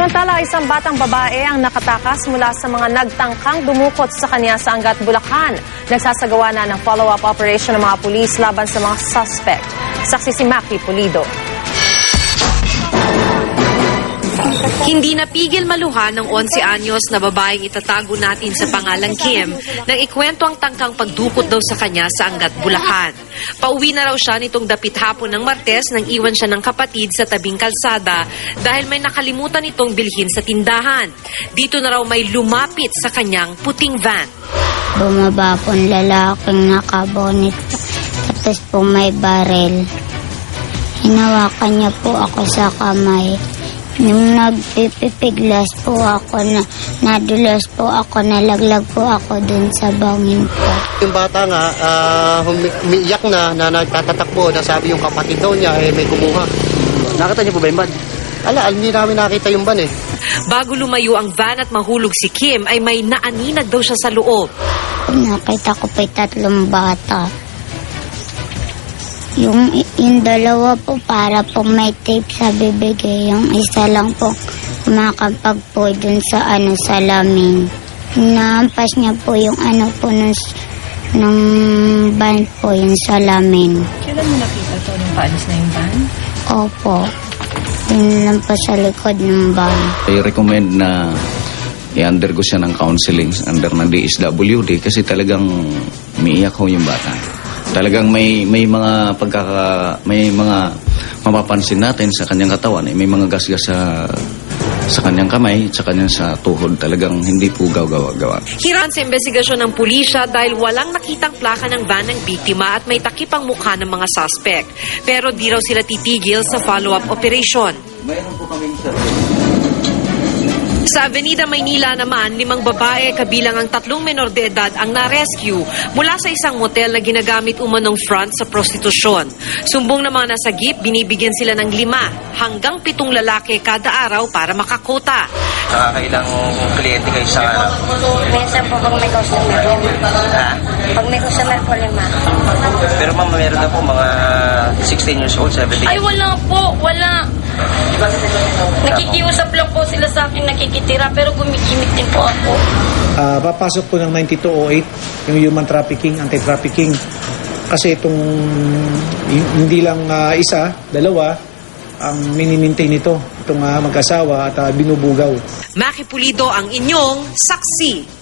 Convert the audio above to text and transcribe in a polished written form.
Samantala, isang batang babae ang nakatakas mula sa mga nagtangkang dumukot sa kanya sa Angat, Bulacan. Nagsasagawa na ng follow-up operation ng mga pulis laban sa mga suspect. Saksi si Maki Pulido. Hindi napigil maluha ng 11 anyos na babaeng itatago natin sa pangalang Kim nang ikwento ang tangkang pagdukot daw sa kanya sa Angat, Bulacan. Pauwi na raw siya nitong dapit hapon ng Martes nang iwan siya ng kapatid sa tabing kalsada dahil may nakalimutan itong bilhin sa tindahan. Dito na raw may lumapit sa kanyang puting van. Bumaba po ang lalaking nakabonit tapos po may barel. Hinawakan niya po ako sa kamay. Nung nagpipiglas po ako, nadulas po ako, nalaglag po ako dun sa bangin po. Yung bata nga, umiiyak na nagtatatakbo, nasabi yung kapatid daw niya, may kumuha. Nakita niyo po ba yung van? Hindi namin nakita yung van eh. Bago lumayo ang van at mahulog si Kim, ay may naaninag daw siya sa loob. Nakita ko pa 3 bata. Yung dalawa po para po may tape sa bibig eh. Yung isa lang po kumakapag po dun sa salamin. Naampas niya po yung po ng van po yung salamin. Kailan mo nakita to nung paalis na yung van? Opo. Yun lang po sa likod ng van. I recommend na i-undergo siya ng counseling under ng DSWD kasi talagang umiiyak ho yung bata. Talagang may mga mapapansin natin sa kanyang katawan, may mga gasgas sa kanyang kamay, sa kanyang sa tuhod, talagang hindi po gawa-gawa. Hiran sa investigasyon ng pulisya dahil walang nakitang plaka ng van ng biktima at may takip ang mukha ng mga suspect. Pero di raw sila titigil sa follow-up operation. Mayroon po kaming Sa Avenida Maynila naman, 5 babae kabilang ang 3 menor de edad ang na-rescue mula sa isang motel na ginagamit umanong front sa prostitusyon. Sumbong ng mga nasagip, binibigyan sila ng 5 hanggang 7 lalaki kada araw para makakota. Nakakailang kliyente kayo sa araw? Minsan po pag may customer, 5. Pag may customer po, 5. Pero ma'am, meron na po mga 16 years old, 17. Ay, wala po, wala. Nakikiusap lang po sila sa akin, nakikitira, pero gumigimik din po ako. Papasok po ng 9208, yung human trafficking, anti-trafficking. Kasi itong hindi lang isa, 2, ang minimaintain ito, itong mag-asawa at binubugaw. Maki Pulido ang inyong saksi.